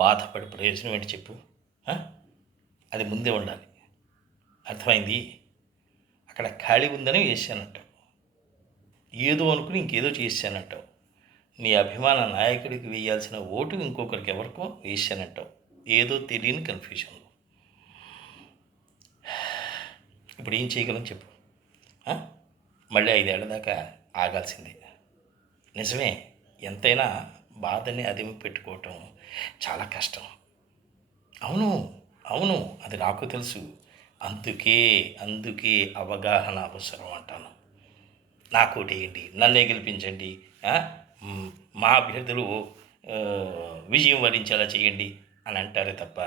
బాధపడి ప్రయోజనం ఏంటి చెప్పు? అది ముందే ఉండాలి. అర్థమైంది? అక్కడ ఖాళీ ఉందని వేసానంటావు ఏదో అనుకుని ఇంకేదో చేశానంటావు. నీ అభిమాన నాయకుడికి వేయాల్సిన ఓటు ఇంకొకరికి ఎవరికో వేసానంటావు ఏదో తెలియని కన్ఫ్యూజన్లో. ఇప్పుడు ఏం చేయగలం చెప్పు? మళ్ళీ ఐదేళ్ళ దాకా ఆగాల్సిందే. నిజమే ఎంతైనా బాధని అదిమి పెట్టుకోవటం చాలా కష్టం. అవును అవును అది నాకు తెలుసు. అందుకే అందుకే అవగాహన అవసరం అంటాను. నాకు ఓటేయండి నన్నే గెలిపించండి. మా అభ్యర్థులు విజయం వరించేలా చేయండి అని అంటారే తప్ప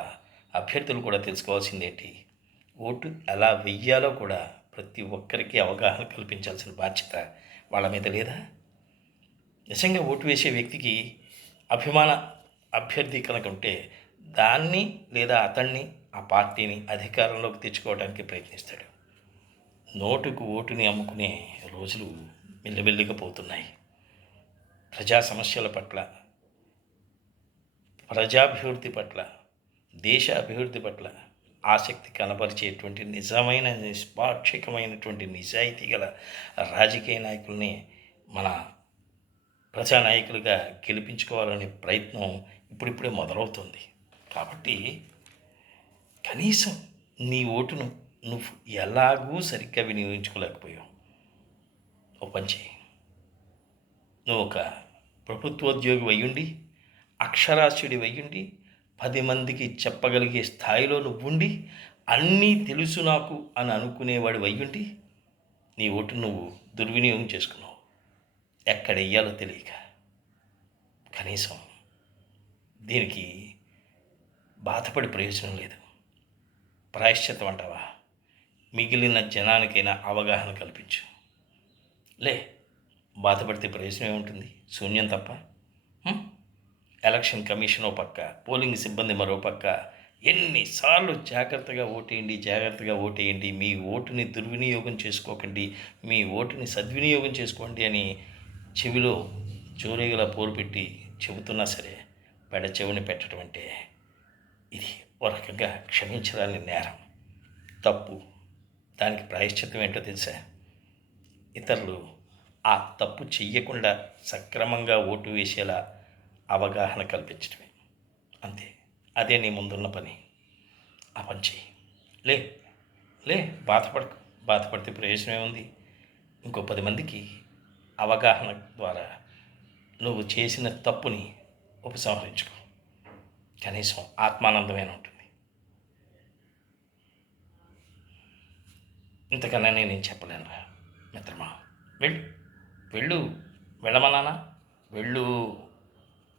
అభ్యర్థులు కూడా తెలుసుకోవాల్సిందేంటి ఓటు ఎలా వెయ్యాలో కూడా ప్రతి ఒక్కరికి అవగాహన కల్పించాల్సిన బాధ్యత వాళ్ళ మీద లేదా? నిజంగా ఓటు వేసే వ్యక్తికి అభిమాన అభ్యర్థి కనుక ఉంటే దాన్ని లేదా అతన్ని ఆ పార్టీని అధికారంలోకి తెచ్చుకోవడానికి ప్రయత్నిస్తాడు. నోటుకు ఓటుని అమ్ముకునే రోజులు మెల్లిమెల్లిగా పోతున్నాయి ప్రజా సమస్యల పట్ల ప్రజాభివృద్ధి పట్ల దేశ అభివృద్ధి పట్ల ఆసక్తి కనపరిచేటువంటి నిజమైన నిష్పాక్షికమైనటువంటి నిజాయితీ గల రాజకీయ నాయకుల్ని మన ప్రజానాయకులుగా గెలిపించుకోవాలనే ప్రయత్నం ఇప్పుడిప్పుడే మొదలవుతుంది. కాబట్టి కనీసం నీ ఓటును నువ్వు ఎలాగూ సరిగ్గా వినియోగించుకోలేకపోయావు. ఓ పని చేయి. నువ్వు ఒక ప్రభుత్వోద్యోగి అయ్యుండి అక్షరాస్యుడి అయ్యుండి పది మందికి చెప్పగలిగే స్థాయిలో నువ్వుండి అన్నీ తెలుసు నాకు అని అనుకునేవాడు అయ్యుండి నీ ఓటు నువ్వు దుర్వినియోగం చేసుకున్నావు. ఎక్కడ ఇయ్యాలో తెలియక కనీసం దీనికి బాధపడి ప్రయోజనం లేదు. ప్రాయశ్చిత్తం అంటావా? మిగిలిన జనానికైనా అవగాహన కల్పించు. లే బాధపడితే ప్రయోజనం ఏముంటుంది? శూన్యం తప్ప? ఎలక్షన్ కమిషన్ ఓ పక్క పోలింగ్ సిబ్బంది మరో పక్క. ఎన్నిసార్లు జాగ్రత్తగా ఓటేయండి జాగ్రత్తగా ఓటేయండి మీ ఓటుని దుర్వినియోగం చేసుకోకండి మీ ఓటుని సద్వినియోగం చేసుకోండి అని చెవిలో జోరీగల పోరు పెట్టి చెబుతున్నా సరే పెడ చెవిని పెట్టడం అంటే ఇది ఓ రకంగా క్షమించరాని నేరం. తప్పు. దానికి ప్రాయశ్చిత్తం ఏంటో తెలుసా? ఇతరులు ఆ తప్పు చెయ్యకుండా సక్రమంగా ఓటు వేసేలా అవగాహన కల్పించడమే. అంతే. అదే నీ ముందున్న పని. ఆ పని చెయ్యి. లే. లే. బాధపడకు. బాధపడితే ప్రయోజనం ఉంది. ఇంకో పది మందికి అవగాహన ద్వారా నువ్వు చేసిన తప్పుని ఉపసంహరించుకో. కనీసం ఆత్మానందమైన ఉంటుంది. ఇంతకన్నా నేను చెప్పలేనురా మిత్రమా. వెళ్ళు. వెళ్ళు. వెళ్ళమన్నానా వెళ్ళు.